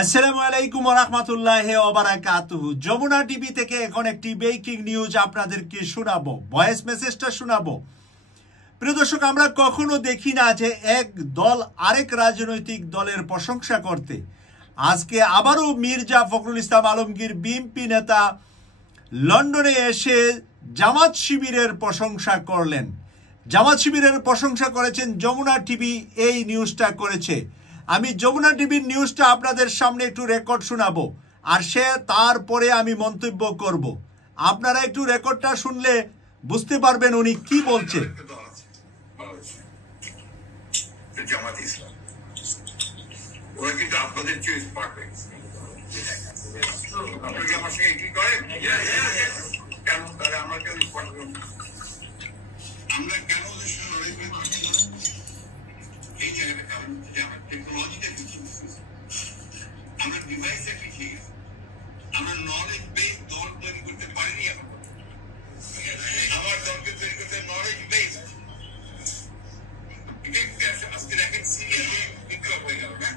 আসসালামু আলাইকুম ওয়া রাহমাতুল্লাহি ওয়া বারাকাতুহু। যমুনা টিভি থেকে এখন একটি ব্রেকিং নিউজ আপনাদেরকে শোনাবো, ভয়েস মেসেজটা শোনাবো। প্রিয় দর্শক, আমরা কখনো দেখি না যে এক দল আরেক রাজনৈতিক দলের প্রশংসা করতে। আজকে আবারও মির্জা ফখরুল ইসলাম আলমগীর বিএনপি নেতা লন্ডনে এসে জামাত শিবিরের প্রশংসা করলেন। জামাত শিবিরের প্রশংসা করেছেন যমুনা টিভি, এই নিউজটা করেছে। আমি যমুনা টিভির নিউজটা আপনাদের সামনে একটু রেকর্ড শোনাবো, আর তারপরে আমি মন্তব্য করব। আপনারা একটু রেকর্ডটা শুনলে বুঝতে পারবেন উনি কি বলছে। জামাত ইসলাম ওরা কিন্তু আপনাদের চেয়ে পারফেক্ট। আপনারা কি আমার সঙ্গে এগ্রি করেন? কেন তাহলে আমরা কেন আমরা কেন ওদের সঙ্গে লড়াই করে পারছি না? এই জায়গাটা কারণ হচ্ছে যে আমার টেকনোলজিটা পিছিয়ে গেছে, আমরা ডিভাইসটা পিছিয়ে গেছি, আমরা নলেজ বেস দল তৈরি করতে পারিনি এখন। আমার দলকে তৈরি করতে নলেজ বেস আজকে দেখেন সিরিয়াসলি বিপ্লব হয়ে গেল না?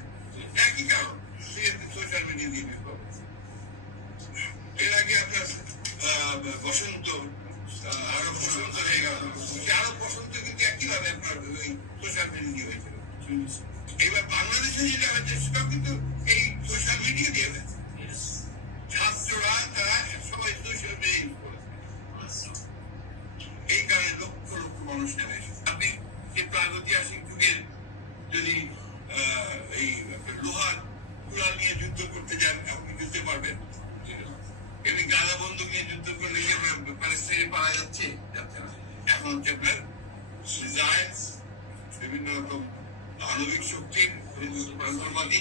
একই কারণ, সিরিয়াসলি সোশ্যাল মিডিয়া দিয়ে বিপ্লব। এর আগে আপনার বসন্ত আরো বসন্ত হয়ে গেল, আরো বসন্ত কিন্তু একইভাবে আপনার ওই সোশ্যাল মিডিয়া হয়েছিল। এবার বাংলাদেশে যেটা হয়েছে সেটাও কিন্তু এই সোশ্যাল মিডিয়া দিয়ে হয়েছে। ছাত্ররা তারা সবাই সোশ্যাল মিডিয়া ইউজ করেছে, এই কারণে লক্ষ লক্ষ মানুষ নেমে এসেছে। আপনি এই প্রাগৈতিহাসিক যুগের যদি এই লোহার কুড়াল নিয়ে যুদ্ধ করতে যান, আপনি বুঝতে পারবেন এমনি গাদা বন্দুক নিয়ে যুদ্ধ করলে প্যালেস্টাইনে পাওয়া যাচ্ছে যাচ্ছে না। এখন হচ্ছে আপনার মিসাইলস, বিভিন্ন রকম আণবিক শক্তির যন্ত্রপাতি,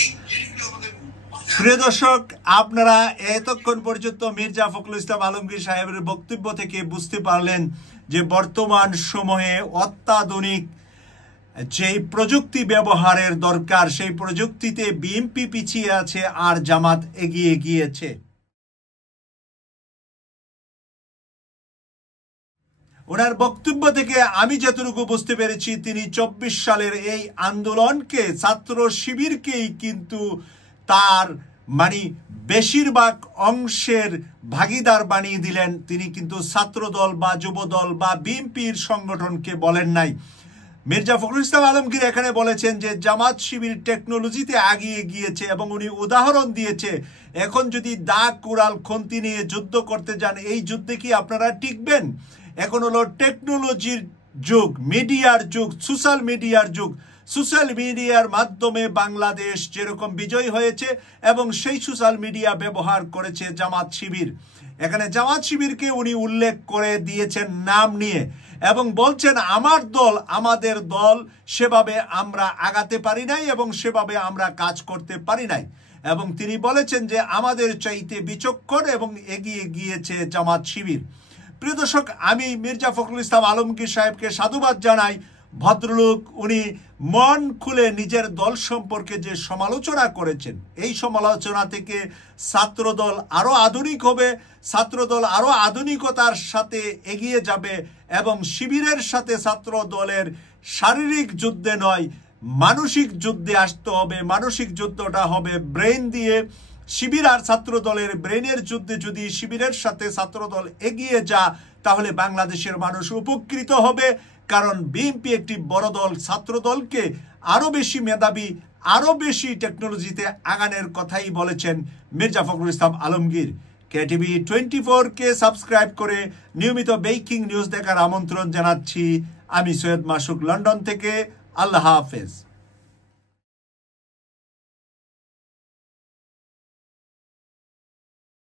এই জিনিসগুলো আমাদের। প্রিয় দর্শক, আপনারা এতক্ষণ পর্যন্ত মির্জা ফখরুল ইসলাম আলমগীর সাহেবের বক্তব্য থেকে বুঝতে পারলেন যে বর্তমান সময়ে অত্যাধুনিক যেই প্রযুক্তি ব্যবহারের দরকার, সেই প্রযুক্তিতে বিএনপি পিছিয়ে আছে আর জামাত এগিয়ে গিয়েছে। ওনার বক্তব্য থেকে আমি যতটুকু বুঝতে পেরেছি, তিনি 24 সালের এই আন্দোলনকে, ছাত্র শিবিরকেই কিন্তু তার বেশিরভাগ অংশের ভাগিদার বানিয়ে দিলেন। তিনি কিন্তু ছাত্রদল বা যুবদল বা বিএনপির সংগঠনকে বলেন নাই। মির্জা ফখরুল ইসলাম আলমগীর এখানে বলেছেন যে জামাত শিবির টেকনোলজিতে এগিয়ে গিয়েছে, এবং উনি উদাহরণ দিয়েছে এখন যদি দা কুড়াল খন্তি নিয়ে যুদ্ধ করতে যান, এই যুদ্ধে কি আপনারা টিকবেন? এখন হলো টেকনোলজির যুগ, মিডিয়ার যুগ, সোশ্যাল মিডিয়ার যুগ। সোশ্যাল মিডিয়ার মাধ্যমে বাংলাদেশ যেরকম বিজয় হয়েছে, এবং সেই সোশ্যাল মিডিয়া ব্যবহার করেছে জামাত শিবির। এখানে জামাত শিবিরকে উনি উল্লেখ করে দিয়েছেন নাম নিয়ে, এবং বলছেন আমার দল, আমাদের দল সেভাবে আমরা আগাতে পারি নাই এবং সেভাবে আমরা কাজ করতে পারি নাই। এবং তিনি বলেছেন যে আমাদের চাইতে বিচক্ষণ এবং এগিয়ে গিয়েছে জামাত শিবির। প্রিয় দর্শক, আমি মির্জা ফখরুল ইসলাম আলমগীর সাহেবকে সাধুবাদ জানাই। ভদ্রলোক, উনি মন খুলে নিজের দল সম্পর্কে যে সমালোচনা করেছেন, এই সমালোচনা থেকে ছাত্রদল আরো আধুনিক হবে, ছাত্রদল আরো আধুনিকতার সাথে এগিয়ে যাবে, এবং শিবিরের সাথে ছাত্র দলের শারীরিক যুদ্ধে নয়, মানসিক যুদ্ধে আসতে হবে। মানসিক যুদ্ধটা হবে ব্রেন দিয়ে। শিবির আর ছাত্র দলের ব্রেনের যুদ্ধে যদি শিবিরের সাথে ছাত্রদল এগিয়ে যা, তাহলে বাংলাদেশের মানুষ উপকৃত হবে। কারণ বিএনপি একটি বড় দল, ছাত্র দলকে আরো বেশি মেধাবী, আরো বেশি টেকনোলজিতে আগানোর কথাই বলেছেন মির্জা ফখরুল ইসলাম আলমগীর। কেটিভি 24 কে সাবস্ক্রাইব করে নিয়মিত ব্রেকিং নিউজ দেখার আমন্ত্রণ জানাচ্ছি। আমি সৈয়দ মাসুক, লন্ডন থেকে। আল্লাহ হাফেজ।